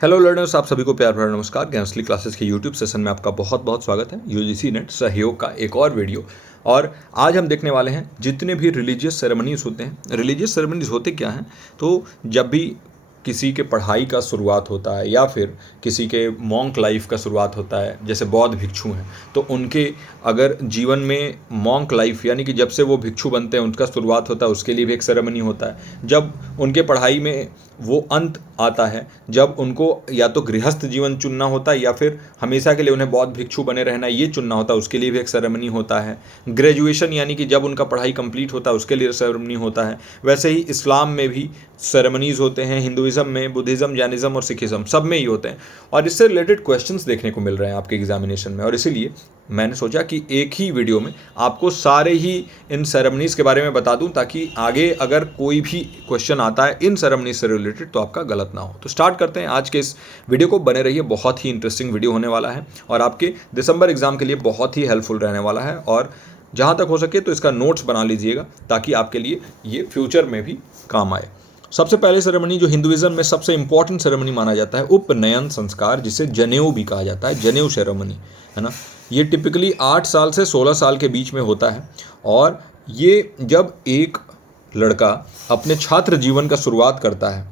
Hello learners, आप सभी को प्यार भरा नमस्कार। ज्ञानश्री क्लासेस के यूट्यूब सेशन में आपका बहुत बहुत स्वागत है। यूजीसी नेट सहयोग का एक और वीडियो। और आज हम देखने वाले हैं जितने भी रिलीजियस सेरेमनीज होते हैं। रिलीजियस सेरेमनीज होते क्या हैं? तो जब भी किसी के पढ़ाई का शुरुआत होता है या फिर किसी के मॉन्क लाइफ का शुरुआत होता है, जैसे बौद्ध भिक्षु हैं, तो उनके अगर जीवन में मॉन्क लाइफ यानी कि जब से वो भिक्षु बनते हैं उनका शुरुआत होता है, उसके लिए भी एक सेरेमनी होता है। जब उनके पढ़ाई में वो अंत आता है, जब उनको या तो गृहस्थ जीवन चुनना होता है या फिर हमेशा के लिए उन्हें बौद्ध भिक्षु बने रहना ये चुनना होता है, उसके लिए भी एक सेरेमनी होता है। ग्रेजुएशन यानी कि जब उनका पढ़ाई कंप्लीट होता है उसके लिए सेरेमनी होता है। वैसे ही इस्लाम में भी सेरेमनीज होते हैं, हिंदुइज्म में, बुद्धिज़्म, जैनिज़्म और सिखिज़्म सब में ही होते हैं। और इससे रिलेटेड क्वेश्चंस देखने को मिल रहे हैं आपके एग्जामिनेशन में, और इसीलिए मैंने सोचा कि एक ही वीडियो में आपको सारे ही इन सेरेमनीज़ के बारे में बता दूं, ताकि आगे अगर कोई भी क्वेश्चन आता है इन सेरेमनीज से रिलेटेड तो आपका गलत ना हो। तो स्टार्ट करते हैं आज के इस वीडियो को। बने रहिए, बहुत ही इंटरेस्टिंग वीडियो होने वाला है और आपके दिसंबर एग्जाम के लिए बहुत ही हेल्पफुल रहने वाला है। और जहाँ तक हो सके तो इसका नोट्स बना लीजिएगा ताकि आपके लिए ये फ्यूचर में भी काम आए। सबसे पहले सेरेमनी जो हिंदुइज्म में सबसे इंपॉर्टेंट सेरेमनी माना जाता है, उपनयन संस्कार, जिसे जनेऊ भी कहा जाता है, जनेऊ सेरेमनी, है ना। ये टिपिकली 8 साल से 16 साल के बीच में होता है। और ये जब एक लड़का अपने छात्र जीवन का शुरुआत करता है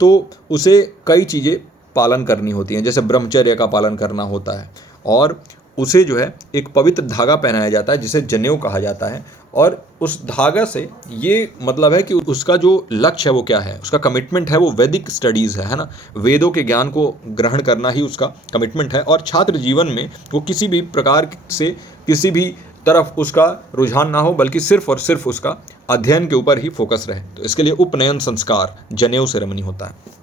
तो उसे कई चीज़ें पालन करनी होती हैं, जैसे ब्रह्मचर्य का पालन करना होता है, और उसे जो है एक पवित्र धागा पहनाया जाता है जिसे जनेऊ कहा जाता है। और उस धागा से ये मतलब है कि उसका जो लक्ष्य है वो क्या है, उसका कमिटमेंट है वो वैदिक स्टडीज़ है ना। वेदों के ज्ञान को ग्रहण करना ही उसका कमिटमेंट है। और छात्र जीवन में वो किसी भी प्रकार से किसी भी तरफ उसका रुझान ना हो, बल्कि सिर्फ और सिर्फ उसका अध्ययन के ऊपर ही फोकस रहे। तो इसके लिए उपनयन संस्कार, जनेऊ सेरेमनी होता है।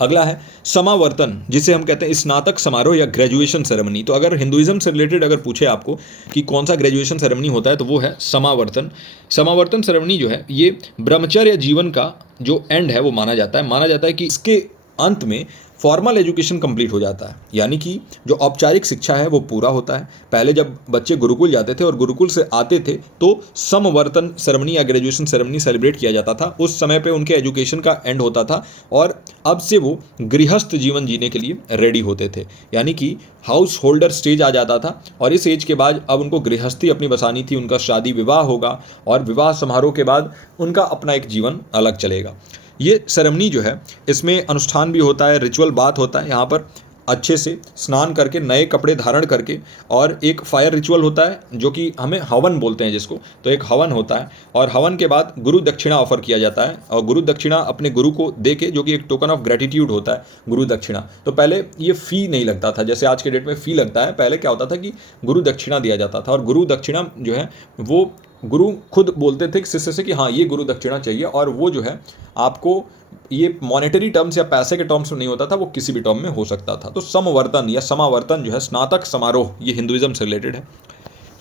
अगला है समावर्तन, जिसे हम कहते हैं स्नातक समारोह या ग्रेजुएशन सेरेमनी। तो अगर हिंदुइज्म से रिलेटेड अगर पूछे आपको कि कौन सा ग्रेजुएशन सेरेमनी होता है तो वो है समावर्तन। समावर्तन सेरेमनी जो है ये ब्रह्मचर्य जीवन का जो एंड है वो माना जाता है कि इसके अंत में फॉर्मल एजुकेशन कंप्लीट हो जाता है, यानी कि जो औपचारिक शिक्षा है वो पूरा होता है। पहले जब बच्चे गुरुकुल जाते थे और गुरुकुल से आते थे तो समवर्तन सेरेमनी या ग्रेजुएशन सेरेमनी सेलिब्रेट किया जाता था। उस समय पे उनके एजुकेशन का एंड होता था और अब से वो गृहस्थ जीवन जीने के लिए रेडी होते थे, यानी कि हाउस होल्डर स्टेज आ जाता था। और इस एज के बाद अब उनको गृहस्थी अपनी बसानी थी, उनका शादी विवाह होगा और विवाह समारोह के बाद उनका अपना एक जीवन अलग चलेगा। ये सेरेमनी जो है इसमें अनुष्ठान भी होता है, रिचुअल बात होता है। यहाँ पर अच्छे से स्नान करके, नए कपड़े धारण करके, और एक फायर रिचुअल होता है जो कि हमें हवन बोलते हैं जिसको, तो एक हवन होता है। और हवन के बाद गुरु दक्षिणा ऑफर किया जाता है, और गुरु दक्षिणा अपने गुरु को दे के, जो कि एक टोकन ऑफ ग्रेटिट्यूड होता है गुरु दक्षिणा। तो पहले ये फ़ी नहीं लगता था जैसे आज के डेट में फ़ी लगता है। पहले क्या होता था कि गुरु दक्षिणा दिया जाता था, और गुरु दक्षिणा जो है वो गुरु खुद बोलते थे शिष्य से कि हाँ ये गुरु दक्षिणा चाहिए, और वो जो है आपको ये मॉनेटरी टर्म्स या पैसे के टर्म्स में नहीं होता था, वो किसी भी टर्म में हो सकता था। तो समवर्तन या समावर्तन जो है स्नातक समारोह, ये हिंदुइज्म से रिलेटेड है।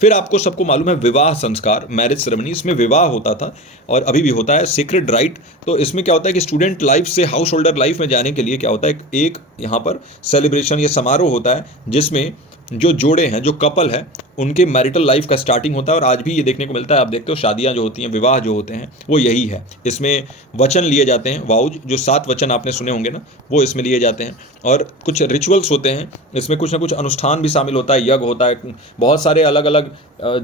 फिर आपको सबको मालूम है विवाह संस्कार, मैरिज सेरेमनी। इसमें विवाह होता था और अभी भी होता है, सीक्रेट राइट। तो इसमें क्या होता है कि स्टूडेंट लाइफ से हाउस होल्डर लाइफ में जाने के लिए क्या होता है, एक यहाँ पर सेलिब्रेशन या समारोह होता है जिसमें जो जोड़े हैं, जो कपल है, उनके मैरिटल लाइफ का स्टार्टिंग होता है। और आज भी ये देखने को मिलता है, आप देखते हो शादियां जो होती हैं, विवाह जो होते हैं, वो यही है। इसमें वचन लिए जाते हैं, वाउज, जो 7 वचन आपने सुने होंगे ना, वो इसमें लिए जाते हैं। और कुछ रिचुअल्स होते हैं, इसमें कुछ ना कुछ अनुष्ठान भी शामिल होता है, यज्ञ होता है, बहुत सारे अलग अलग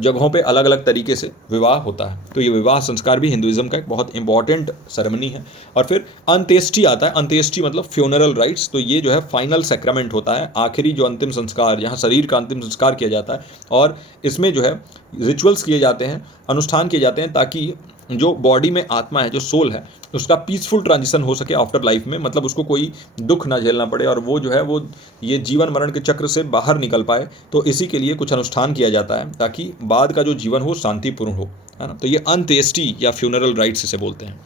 जगहों पे अलग अलग तरीके से विवाह होता है। तो ये विवाह संस्कार भी हिंदुइज्म का एक बहुत इंपॉर्टेंट सेरेमनी है। और फिर अंत्येष्टि आता है। अंत्येष्टि मतलब फ्यूनरल राइट्स। तो ये जो है फाइनल सैक्रामेंट होता है, आखिरी जो अंतिम संस्कार, जहाँ शरीर का अंतिम संस्कार किया जाता है। और इसमें जो है रिचुअल्स किए जाते हैं, अनुष्ठान किए जाते हैं, ताकि जो बॉडी में आत्मा है, जो सोल है, उसका पीसफुल ट्रांजिशन हो सके आफ्टर लाइफ में। मतलब उसको कोई दुख ना झेलना पड़े और वो जो है वो ये जीवन मरण के चक्र से बाहर निकल पाए। तो इसी के लिए कुछ अनुष्ठान किया जाता है ताकि बाद का जो जीवन हो शांतिपूर्ण हो, है ना। तो ये अंत्येष्टि या फ्यूनरल राइट्स इसे बोलते हैं।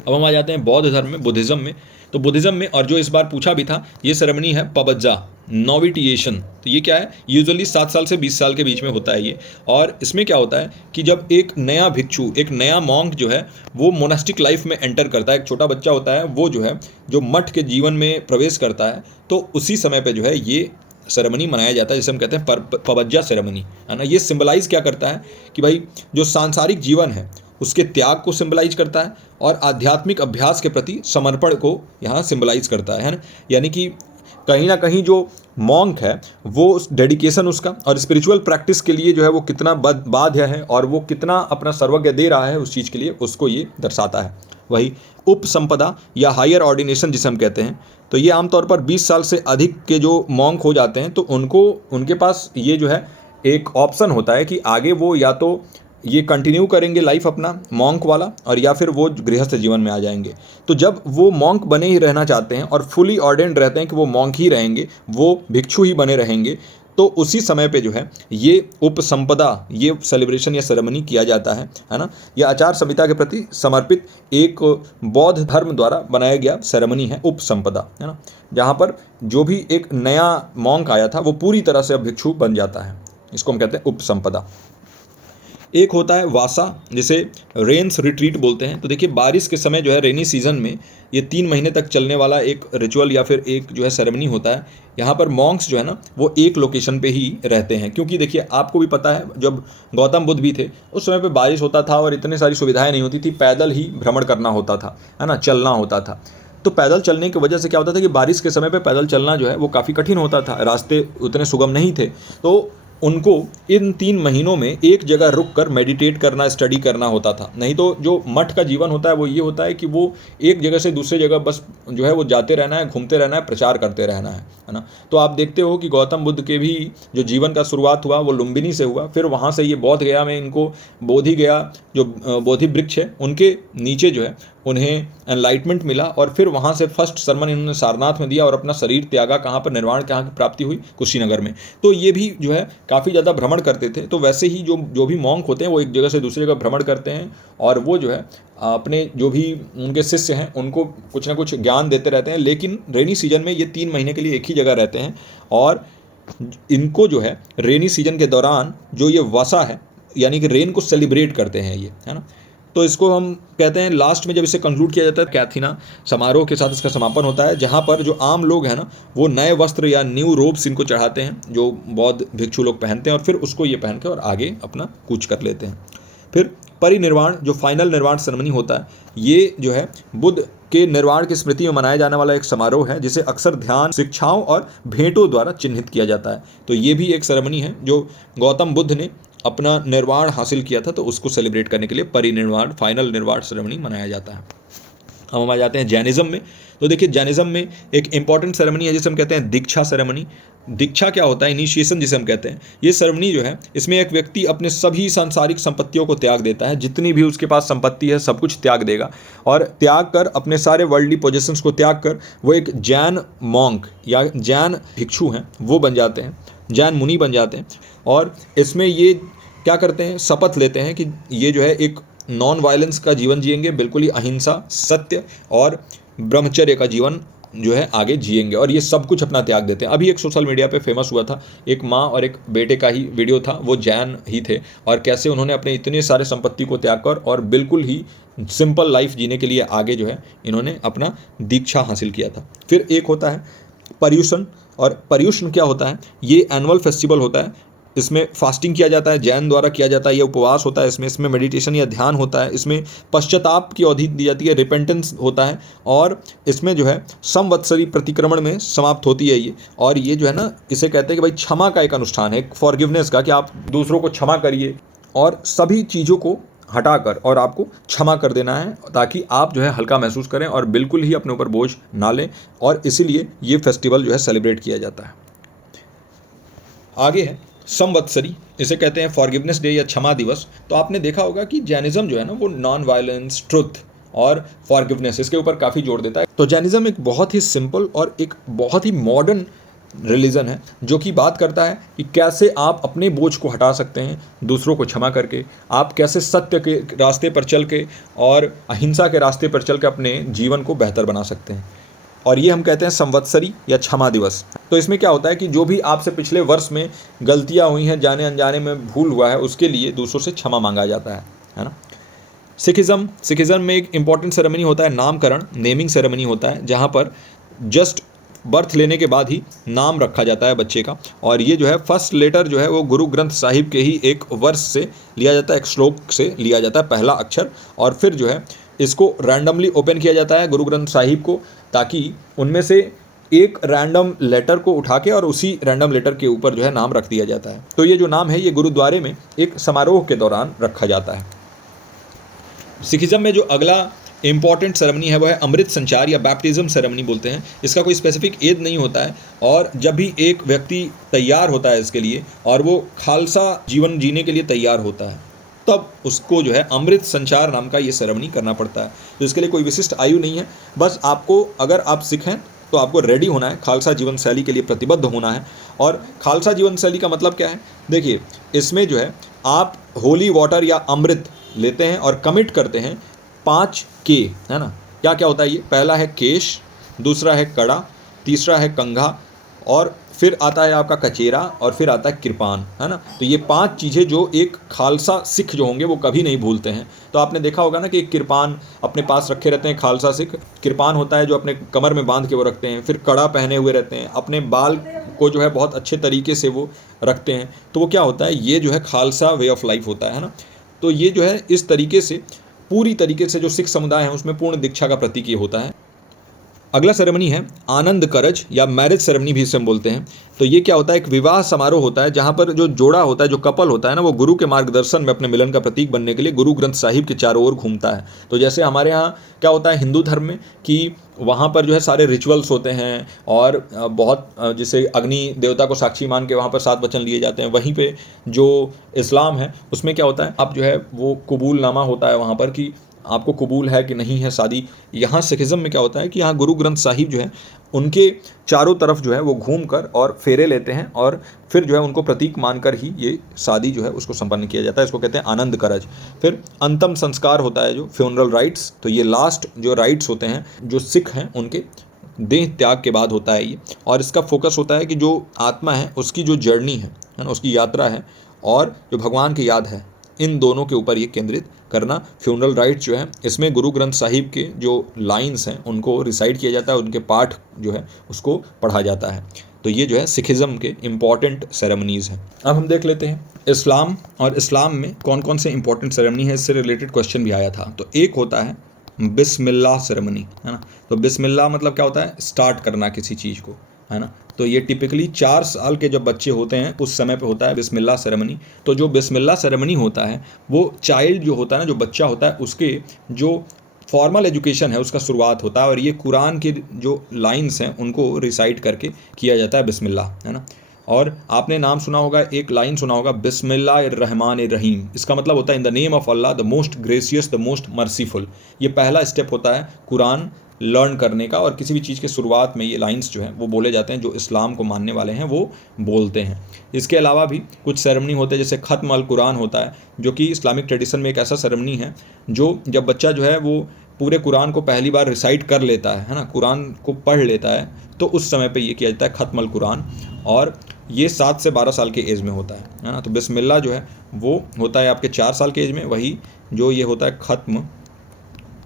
अब हम आ जाते हैं बौद्ध धर्म में, बुद्धिज़्म में। तो बुद्धिज़्म में, और जो इस बार पूछा भी था, ये सेरेमनी है पबज्जा, नोविटिएशन। तो ये क्या है, यूजुअली 7 साल से 20 साल के बीच में होता है ये। और इसमें क्या होता है कि जब एक नया भिक्षु, एक नया मॉन्क जो है वो मोनास्टिक लाइफ में एंटर करता है, एक छोटा बच्चा होता है वो जो है जो मठ के जीवन में प्रवेश करता है, तो उसी समय पे जो है ये सेरेमनी मनाया जाता है, जिसे हम कहते हैं पबज्जा सेरेमनी, है ना। ये सिंबलाइज क्या करता है कि भाई जो सांसारिक जीवन है उसके त्याग को सिंबलाइज करता है और आध्यात्मिक अभ्यास के प्रति समर्पण को यहाँ सिंबलाइज करता है ना। यानी कि कहीं ना कहीं जो मॉन्क है वो उस डेडिकेशन उसका और स्पिरिचुअल प्रैक्टिस के लिए जो है वो कितना बाध्य है और वो कितना अपना सर्वज्ञ दे रहा है उस चीज़ के लिए, उसको ये दर्शाता है। वही उपसंपदा या हायर ऑर्डिनेशन जिसे हम कहते हैं, तो ये आमतौर पर 20 साल से अधिक के जो मॉन्क हो जाते हैं तो उनके पास ये जो है एक ऑप्शन होता है कि आगे वो या तो ये कंटिन्यू करेंगे लाइफ अपना मॉन्क वाला और या फिर वो गृहस्थ जीवन में आ जाएंगे। तो जब वो मॉन्क बने ही रहना चाहते हैं और फुली ऑर्डेंड रहते हैं कि वो मॉन्क ही रहेंगे, वो भिक्षु ही बने रहेंगे, तो उसी समय पे जो है ये उपसंपदा ये सेलिब्रेशन या सेरेमनी किया जाता है ना। यह आचार संहिता के प्रति समर्पित एक बौद्ध धर्म द्वारा बनाया गया सेरेमनी है उपसंपदा, है ना, जहाँ पर जो भी एक नया मॉन्क आया था वो पूरी तरह से अब भिक्षु बन जाता है। इसको हम कहते हैं उपसंपदा। एक होता है वासा, जिसे रेन्स रिट्रीट बोलते हैं। तो देखिए बारिश के समय जो है रेनी सीजन में ये 3 महीने तक चलने वाला एक रिचुअल या फिर एक जो है सेरेमनी होता है। यहाँ पर मॉन्क्स जो है ना वो एक लोकेशन पे ही रहते हैं, क्योंकि देखिए आपको भी पता है जब गौतम बुद्ध भी थे उस समय पे बारिश होता था और इतनी सारी सुविधाएं नहीं होती थी, पैदल ही भ्रमण करना होता था, है ना, चलना होता था। तो पैदल चलने की वजह से क्या होता था कि बारिश के समय पे पैदल चलना जो है वो काफ़ी कठिन होता था, रास्ते उतने सुगम नहीं थे। तो उनको इन 3 महीनों में एक जगह रुक कर मेडिटेट करना, स्टडी करना होता था। नहीं तो जो मठ का जीवन होता है वो ये होता है कि वो एक जगह से दूसरे जगह बस जो है वो जाते रहना है, घूमते रहना है, प्रचार करते रहना है ना। तो आप देखते हो कि गौतम बुद्ध के भी जो जीवन का शुरुआत हुआ वो लुम्बिनी से हुआ, फिर वहाँ से ये बोध गया में इनको बोधि गया जो बोधि वृक्ष है उनके नीचे जो है उन्हें एनलाइटमेंट मिला और फिर वहाँ से फर्स्ट सरमन इन्होंने सारनाथ में दिया और अपना शरीर त्यागा। कहाँ पर? निर्वाण कहाँ की प्राप्ति हुई? कुशीनगर में। तो ये भी जो है काफ़ी ज़्यादा भ्रमण करते थे। तो वैसे ही जो भी मॉन्क होते हैं वो एक जगह से दूसरी जगह भ्रमण करते हैं और वो जो है अपने जो भी उनके शिष्य हैं उनको कुछ ना कुछ ज्ञान देते रहते हैं। लेकिन रेनी सीजन में ये 3 महीने के लिए एक ही जगह रहते हैं और इनको जो है रेनी सीजन के दौरान जो ये वसा है यानी कि रेन को सेलिब्रेट करते हैं ये, है ना। तो इसको हम कहते हैं लास्ट में जब इसे कंक्लूड किया जाता है कैथिना समारोह के साथ इसका समापन होता है, जहाँ पर जो आम लोग हैं ना वो नए वस्त्र या न्यू रोब्स इनको चढ़ाते हैं जो बौद्ध भिक्षु लोग पहनते हैं और फिर उसको ये पहन के और आगे अपना कूच कर लेते हैं। फिर परिनिर्वाण जो फाइनल निर्वाण सेरेमनी होता है, ये जो है बुद्ध के निर्वाण की स्मृति में मनाया जाने वाला एक समारोह है जिसे अक्सर ध्यान, शिक्षाओं और भेंटों द्वारा चिन्हित किया जाता है। तो ये भी एक सेरेमनी है जो गौतम बुद्ध ने अपना निर्वाण हासिल किया था, तो उसको सेलिब्रेट करने के लिए परिनिर्वाण फाइनल निर्वाण सेरेमनी मनाया जाता है। अब हम आ जाते हैं जैनिज़्म में। तो देखिए जैनिज़्म में एक इंपॉर्टेंट सेरेमनी है जिसे हम कहते हैं दीक्षा सेरेमनी। दीक्षा क्या होता है? इनिशिएशन जिसे हम कहते हैं। ये सेरेमनी जो है इसमें एक व्यक्ति अपने सभी सांसारिक संपत्तियों को त्याग देता है, जितनी भी उसके पास संपत्ति है सब कुछ त्याग देगा और त्याग कर अपने सारे वर्ल्डली पोजेशंस को त्याग कर वो एक जैन मॉन्क या जैन भिक्षु हैं वो बन जाते हैं, जैन मुनि बन जाते हैं। और इसमें ये क्या करते हैं? शपथ लेते हैं कि ये जो है एक नॉन वायलेंस का जीवन जिएंगे, बिल्कुल ही अहिंसा, सत्य और ब्रह्मचर्य का जीवन जो है आगे जिएंगे और ये सब कुछ अपना त्याग देते हैं। अभी एक सोशल मीडिया पे फेमस हुआ था, एक माँ और एक बेटे का ही वीडियो था, वो जैन ही थे और कैसे उन्होंने अपने इतने सारे संपत्ति को त्याग कर और बिल्कुल ही सिंपल लाइफ जीने के लिए आगे जो है इन्होंने अपना दीक्षा हासिल किया था। फिर एक होता है पर्युषण, और पर्युषण क्या होता है? ये एनुअल फेस्टिवल होता है, इसमें फास्टिंग किया जाता है, जैन द्वारा किया जाता है, ये उपवास होता है, इसमें मेडिटेशन या ध्यान होता है, इसमें पश्चाताप की अवधि दी जाती है, रिपेंटेंस होता है और इसमें जो है संवत्सरी प्रतिक्रमण में समाप्त होती है ये। और ये जो है ना इसे कहते हैं कि भाई क्षमा का एक अनुष्ठान है, फॉरगिवनेस का, कि आप दूसरों को क्षमा करिए और सभी चीज़ों को हटाकर और आपको क्षमा कर देना है ताकि आप जो है हल्का महसूस करें और बिल्कुल ही अपने ऊपर बोझ ना लें, और इसीलिए ये फेस्टिवल जो है सेलिब्रेट किया जाता है। आगे है संवत्सरी, इसे कहते हैं फॉरगिवनेस डे या क्षमा दिवस। तो आपने देखा होगा कि जैनिज़्म जो है ना वो नॉन वायलेंस, ट्रुथ और फॉरगिवनेस इसके ऊपर काफ़ी जोर देता है। तो जैनिज़्म एक बहुत ही सिंपल और एक बहुत ही मॉडर्न रिलीजन है जो कि बात करता है कि कैसे आप अपने बोझ को हटा सकते हैं दूसरों को क्षमा करके, आप कैसे सत्य के रास्ते पर चल के और अहिंसा के रास्ते पर चल के अपने जीवन को बेहतर बना सकते हैं। और ये हम कहते हैं संवत्सरी या क्षमा दिवस। तो इसमें क्या होता है कि जो भी आपसे पिछले वर्ष में गलतियां हुई हैं, जाने अनजाने में भूल हुआ है, उसके लिए दूसरों से क्षमा मांगा जाता है ना। सिखिज़्म में एक इम्पॉर्टेंट सेरेमनी होता है नामकरण, नेमिंग सेरेमनी होता है, जहाँ पर जस्ट बर्थ लेने के बाद ही नाम रखा जाता है बच्चे का। और ये जो है फर्स्ट लेटर जो है वो गुरु ग्रंथ साहिब के ही एक वर्स से लिया जाता है, एक श्लोक से लिया जाता है पहला अक्षर, और फिर जो है इसको रैंडमली ओपन किया जाता है गुरु ग्रंथ साहिब को, ताकि उनमें से एक रैंडम लेटर को उठा के और उसी रैंडम लेटर के ऊपर जो है नाम रख दिया जाता है। तो ये जो नाम है ये गुरुद्वारे में एक समारोह के दौरान रखा जाता है। सिखिज्म में जो अगला इंपॉर्टेंट सेरेमनी है वो है अमृत संचार या बैप्टिज्म सेरेमनी बोलते हैं। इसका कोई स्पेसिफिक एज नहीं होता है, और जब भी एक व्यक्ति तैयार होता है इसके लिए और वो खालसा जीवन जीने के लिए तैयार होता है, तब उसको जो है अमृत संचार नाम का ये सेरेमनी करना पड़ता है। तो इसके लिए कोई विशिष्ट आयु नहीं है, बस आपको, अगर आप सिख हैं तो आपको रेडी होना है, खालसा जीवन शैली के लिए प्रतिबद्ध होना है। और खालसा जीवन शैली का मतलब क्या है? देखिए, इसमें जो है आप होली वाटर या अमृत लेते हैं और कमिट करते हैं 5 के, है ना। क्या क्या होता है ये? पहला है केश, दूसरा है कड़ा, तीसरा है कंघा, और फिर आता है आपका कचेरा, और फिर आता है कृपान, है ना। तो ये 5 चीज़ें जो एक खालसा सिख जो होंगे वो कभी नहीं भूलते हैं। तो आपने देखा होगा ना कि एक कृपान अपने पास रखे रहते हैं खालसा सिख। कृपान होता है जो अपने कमर में बांध के वो रखते हैं, फिर कड़ा पहने हुए रहते हैं, अपने बाल को जो है बहुत अच्छे तरीके से वो रखते हैं। तो वो क्या होता है? ये जो है खालसा वे ऑफ लाइफ होता है ना। तो ये जो है इस तरीके से पूरी तरीके से जो सिख समुदाय है उसमें पूर्ण दीक्षा का प्रतीक ये होता है। अगला सेरेमनी है आनंद करज या मैरिज सेरेमनी भी इसे हम बोलते हैं। तो ये क्या होता है? एक विवाह समारोह होता है जहाँ पर जो जोड़ा होता है, जो कपल होता है ना, वो गुरु के मार्गदर्शन में अपने मिलन का प्रतीक बनने के लिए गुरु ग्रंथ साहिब के चारों ओर घूमता है। तो जैसे हमारे यहाँ क्या होता है हिंदू धर्म में कि वहाँ पर जो है सारे रिचुअल्स होते हैं, और बहुत जैसे अग्नि देवता को साक्षी मान के वहाँ पर 7 वचन लिए जाते हैं। वहीं पे जो इस्लाम है उसमें क्या होता है, अब जो है वो कबूलनामा होता है वहाँ पर कि आपको कबूल है कि नहीं है शादी। यहाँ सिखिज्म में क्या होता है कि यहाँ गुरु ग्रंथ साहिब जो है उनके चारों तरफ जो है वो घूम कर और फेरे लेते हैं, और फिर जो है उनको प्रतीक मानकर ही ये शादी जो है उसको संपन्न किया जाता है। इसको कहते हैं आनंद करज। फिर अंतिम संस्कार होता है जो फ्यूनरल राइट्स। तो ये लास्ट जो राइट्स होते हैं जो सिख हैं उनके देह त्याग के बाद होता है ये, और इसका फोकस होता है कि जो आत्मा है उसकी जो जर्नी है ना, उसकी यात्रा है, और जो भगवान की याद है, इन दोनों के ऊपर ये केंद्रित करना। फ्यूनरल राइट्स जो है इसमें गुरु ग्रंथ साहिब के जो लाइंस हैं उनको रिसाइट किया जाता है, उनके पाठ जो है उसको पढ़ा जाता है। तो ये जो है सिखिज्म के इम्पॉर्टेंट सेरेमनीज़ हैं। अब हम देख लेते हैं इस्लाम, और इस्लाम में कौन कौन से इंपॉर्टेंट सेरेमनी है, इससे रिलेटेड क्वेश्चन भी आया था। तो एक होता है बिस्मिल्लाह सेरेमनी, है ना। तो बिस्मिल्लाह मतलब क्या होता है? स्टार्ट करना किसी चीज़ को, है ना। तो ये टिपिकली 4 साल के जब बच्चे होते हैं उस समय पे होता है बिस्मिल्लाह सेरेमनी। तो जो बिस्मिल्लाह सेरेमनी होता है वो चाइल्ड जो होता है ना, जो बच्चा होता है, उसके जो फॉर्मल एजुकेशन है उसका शुरुआत होता है, और ये कुरान के जो लाइन्स हैं उनको रिसाइट करके किया जाता है बिस्मिल्लाह, है ना। और आपने नाम सुना होगा, एक लाइन सुना होगा, बिस्मिल्लाहिर्रहमानिर्रहीम। इसका मतलब होता है in the name of Allah the most gracious the most merciful. ये पहला स्टेप होता है कुरान लर्न करने का, और किसी भी चीज़ के शुरुआत में ये लाइंस जो हैं वो बोले जाते हैं, जो इस्लाम को मानने वाले हैं वो बोलते हैं। इसके अलावा भी कुछ सेरेमनी होते हैं, जैसे ख़त्म अल कुरान होता है, जो कि इस्लामिक ट्रेडिशन में एक ऐसा सेरेमनी है जो जब बच्चा जो है वो पूरे कुरान को पहली बार रिसाइट कर लेता है ना, कुरान को पढ़ लेता है, तो उस समय पे ये किया जाता है ख़त्म अल कुरान, और ये 7 से 12 साल के एज में होता है ना। तो बिस्मिल्लाह जो है वो होता है आपके 4 साल के एज में, वही जो ये होता है ख़त्म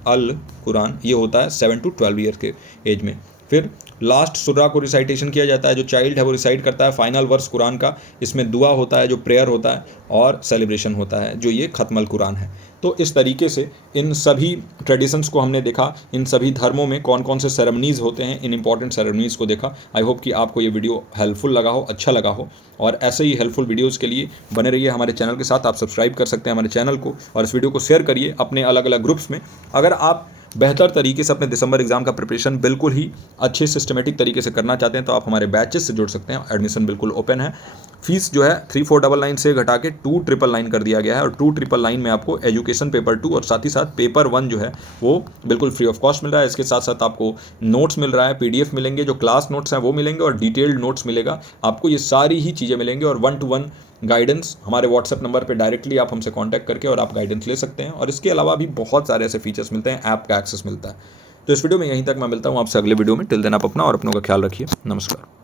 अल कुरान, ये होता है 7 to 12 ईयर के एज में। फिर लास्ट सूरा को रिसाइटेशन किया जाता है, जो चाइल्ड है वो रिसाइट करता है फाइनल वर्स कुरान का। इसमें दुआ होता है, जो प्रेयर होता है, और सेलिब्रेशन होता है, जो ये ख़त्म अल कुरान है। तो इस तरीके से इन सभी ट्रेडिशंस को हमने देखा, इन सभी धर्मों में कौन कौन से सेरेमनीज़ होते हैं, इन इंपॉर्टेंट सेरेमनीज़ को देखा। आई होप कि आपको ये वीडियो हेल्पफुल लगा हो, अच्छा लगा हो, और ऐसे ही हेल्पफुल वीडियोज़ के लिए बने रहिए हमारे चैनल के साथ। आप सब्सक्राइब कर सकते हैं हमारे चैनल को, और इस वीडियो को शेयर करिए अपने अलग अलग ग्रुप्स में। अगर आप बेहतर तरीके से अपने दिसंबर एग्ज़ाम का प्रिपरेशन बिल्कुल ही अच्छे सिस्टमेटिक तरीके से करना चाहते हैं तो आप हमारे बैचेस से जुड़ सकते हैं। एडमिशन बिल्कुल ओपन है। फीस जो है 3499 से घटा के 2999 कर दिया गया है, और 2999 में आपको एजुकेशन पेपर 2 और साथ ही साथ पेपर 1 जो है वो बिल्कुल फ्री ऑफ कॉस्ट मिल रहा है। इसके साथ साथ आपको नोट्स मिल रहा है, PDF मिलेंगे, जो क्लास नोट्स हैं वो मिलेंगे, और डिटेल्ड नोट्स मिलेगा आपको। ये सारी ही चीज़ें मिलेंगी, और 1-to-1 गाइडेंस हमारे व्हाट्सएप नंबर पे डायरेक्टली आप हमसे कांटेक्ट करके और आप गाइडेंस ले सकते हैं। और इसके अलावा भी बहुत सारे ऐसे फीचर्स मिलते हैं, ऐप का एक्सेस मिलता है। तो इस वीडियो में यहीं तक मैं मिलता हूँ आपसे अगले वीडियो में। टिल देन आप अपना और अपनों का ख्याल रखिए। नमस्कार।